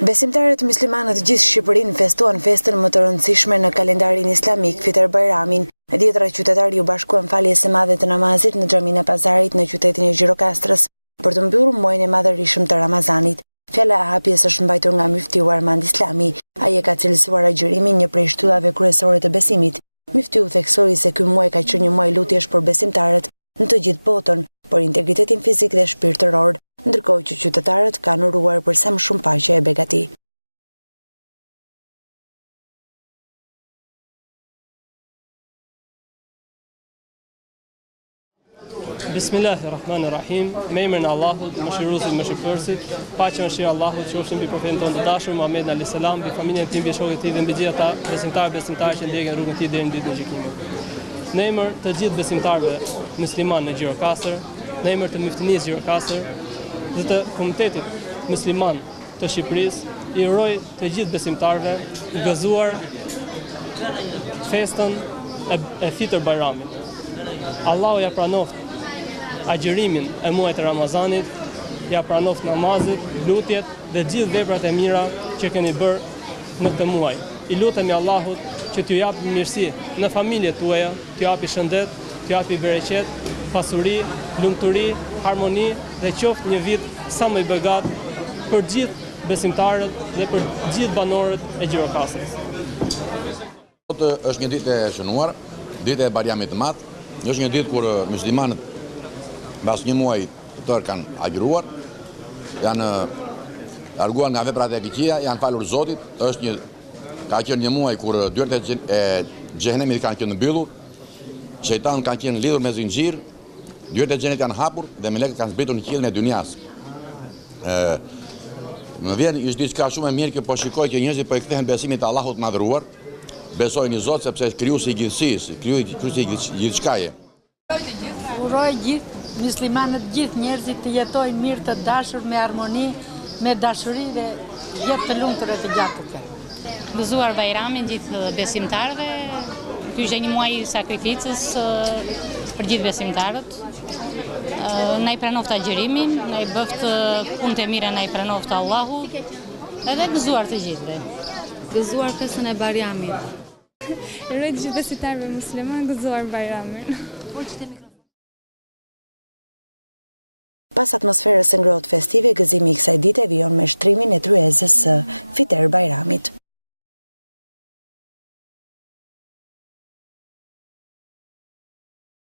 Besimtarët muslimanë të gjithë Shqipërinë festuan festën më të rëndësishme në kalendarin islamik, Fitr Bajramin. Dhjetra qytetarë ju bashkuan faljes së madhe të namazit në xhaminë e Pazarit në qytetin e Gjirokastrës për të mbyllur muajin e madhërisëm të Ramazanit. Fjala e hapjes është mbajtur nga Muftiu Armand Islami. Ai e ka cilësuar agjërimin një prej shtyllave kryesore të besimit. Muftiu theksoi se ky muaj ka qenë një muaj lutjesh për besimtarët në të gjithë botën, për integritetin fizik dhe shpirtëror, ndërkohë që qytetarët kanë uruar për sa më shumë paqe e begati. Bismillahirrahmanirrahim. Me emrin e Allahut, mëshiruesit, mëshirëfërësit, paqja e mëshira e Allahut qofshin mbi profetin tonë të dashur Muhamedit alayhis salam, mbi familjen e tij, mbi shokët e tij dhe mbi gjithë ata besimtarë që ndjekën rrugën e tij deri në ditën e gjykimit. Në emër të gjithë besimtarëve musliman në Gjirokastër, në emër të Muftinisë Gjirokastër dhe të Komunitetit Musliman të Shqipërisë, i uroj të gjithë besimtarëve gëzuar festën e Fitr Bajramit. Allahu ja pranoft agjërimin e muajit të Ramazanit, ja pranoft namazet, lutjet dhe gjithë veprat e mira që keni bërë në këtë muaj. I lutemi Allahut që t'ju japi mirësi në familjet tuaja, t'ju japi shëndet, t'ju japi bereqet, pasuri, lumturi, harmoni dhe qoftë një vit sa më i begat për gjithë besimtarët dhe për gjithë banorët e Gjirokastrës. Sot është një ditë e shënuar, ditë e Bajramit të Madh, është një ditë kur muslimanët mbas një muaji të tërë kanë agjëruar, janë larguar nga veprat e keqija, janë falur Zotit, ka qenë një muaj kur dyert e xhenemit kanë qenë mbyllur, shejtani kanë qenë lidhur me zinxhir, dyert e xhenemit janë hapur dhe melekët kanë zbritur në qiellin e dynjas. Më vjen është diçka shumë e mirë që po shikoj që njerëzit po i kthehen besimit të Allahut të madhëruar, besojnë në Zot sepse është krijuesi i gjithësisë, krijuesi i gjithçkaje. Uroj gjithë muslimanët, gjithë njerëzit të jetojnë mirë, të dashur, me harmoni, me dashuri dhe jetë të lumtur e të gjatë. Gëzuar Bajramin gjithë besimtarëve. Ky është një muaj sakrificës për gjithë besimtarët. Na i pranoft agjërimin, na i bëft punët e mira, na i pranoft Allahu, edhe gëzuar të gjithëve. Gëzuar festën e Bajramit. Uroj gjithë besimtarëve musliman gëzuar Bajramin. Pas atmosferës së ngrohtë festive, gëzimi i kësaj dite vijon me shtrimin e tryezës së Fitr Bajramit.